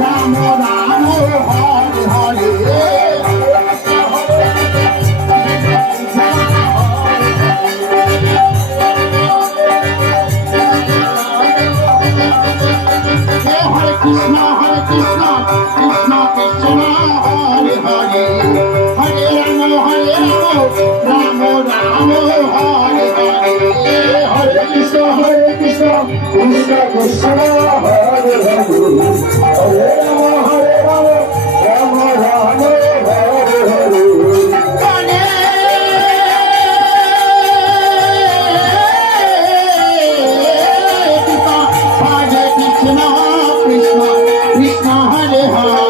Ram Ram Hare Hare Krishna Krishna Krishna Hare Hare Hare Ram Ram Hare Hare Hare Krishna Krishna Krishna Hare Hare Hare Ram Ram Ram Hare Hare Hare Hare